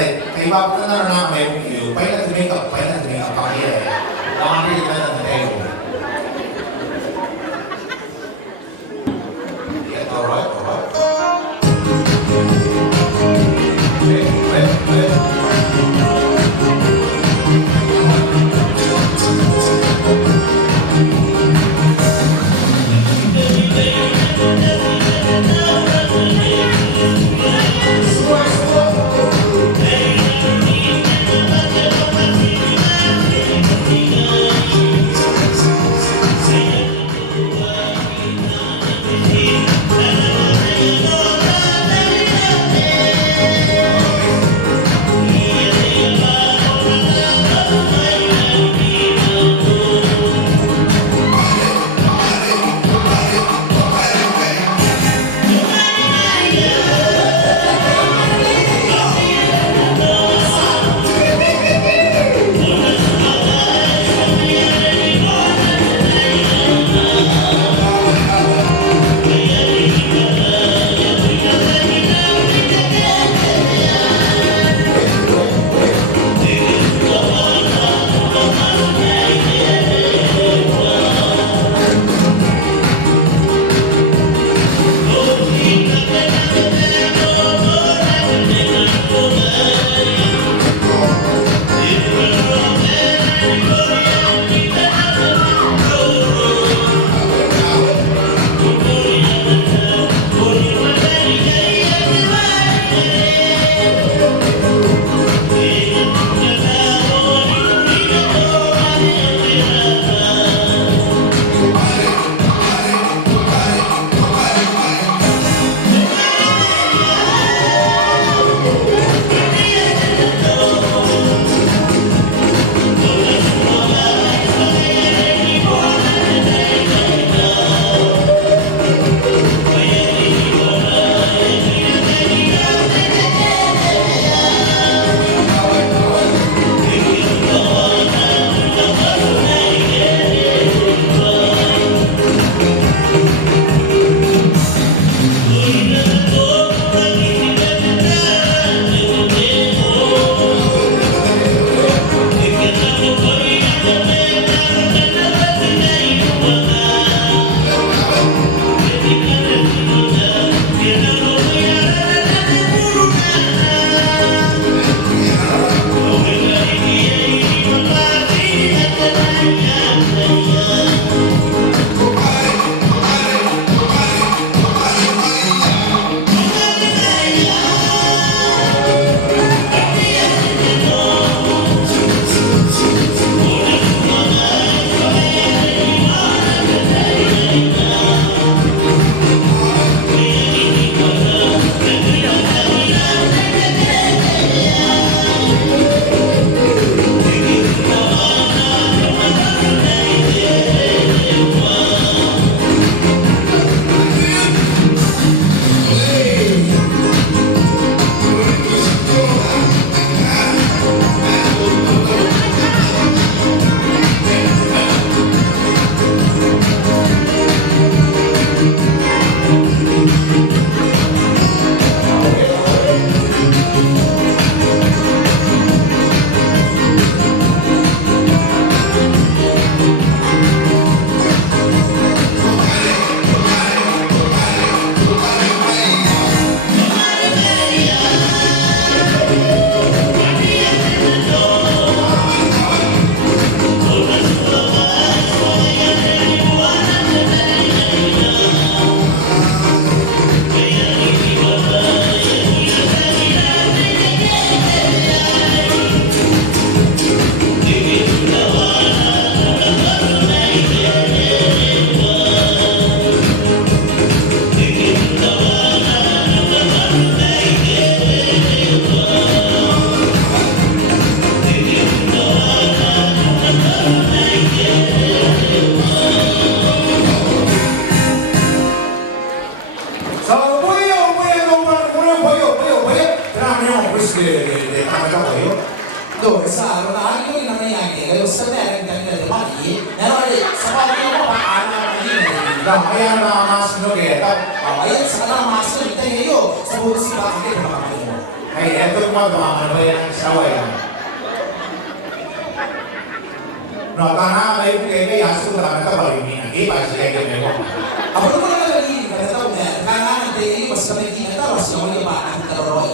kay Papa na na may you, pa na tumeka, pa kaya. Laki kita na tayo. Yeah, alright. Dove sa Ronaldo che non è neanche lo sapere che ma lì e allora sapete come fa no kaya na mas no kaya ayan sa kana master kita io sa busi ba ke eto yung mga ano ba yan ang sawa yan. No, tanah may kaya yasu tanah ka balik ni lagi pasti kayak gitu. Apa naman ang nalagin ka na taon na kailangan tayo mas kami kita mas yung iba ang taroy.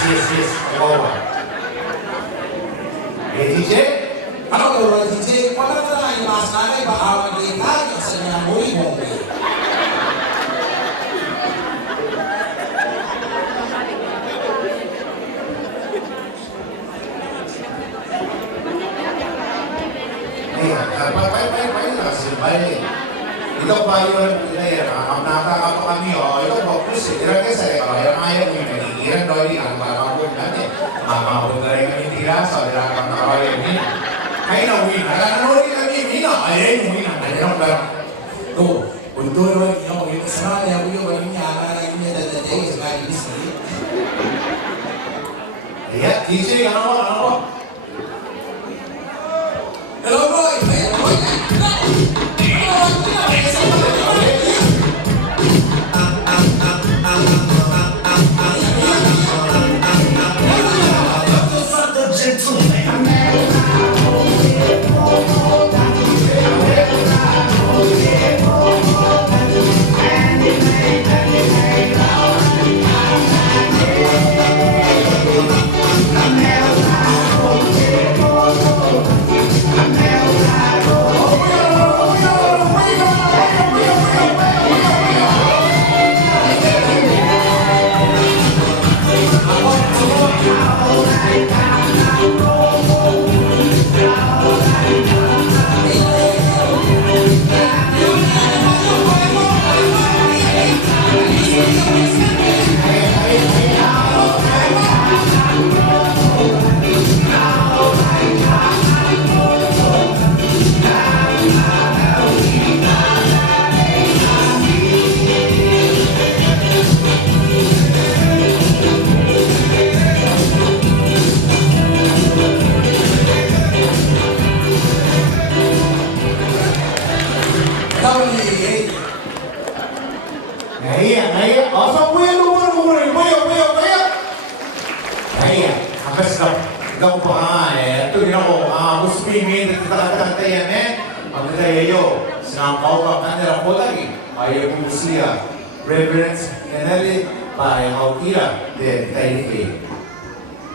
Yes. Oh. DJ? Ano ko ro DJ? Wala na lang yung mas nanay ba awag kita yung sa mga muli mo. Baik lah sebaik. Ito ba yung ang nakakapa kami ito focus kira-kira saya kalau yang ayaw yung nagigiran daw di ang mamapun natin. Mamapun na rin kami tira sa dirakang nakawal yung Kaya na uwi na. Nanonood kami Mino. Ayun uwi na. Ayun ang parang. Tuh, untuk orang yang sama yang punya orang ini anak ini ada jadi sekali di sini. Iya, DJ ano po? Hello boy. Iya. Asa kuya lumur. Iya, apa sih? Ikaw pa ito yun ako, muspingin at kakatayan ang tayo, sinangkaw ka kanila ko lagi, ayaw mo siya, reverence, kanali, pa yung kautira, de tayo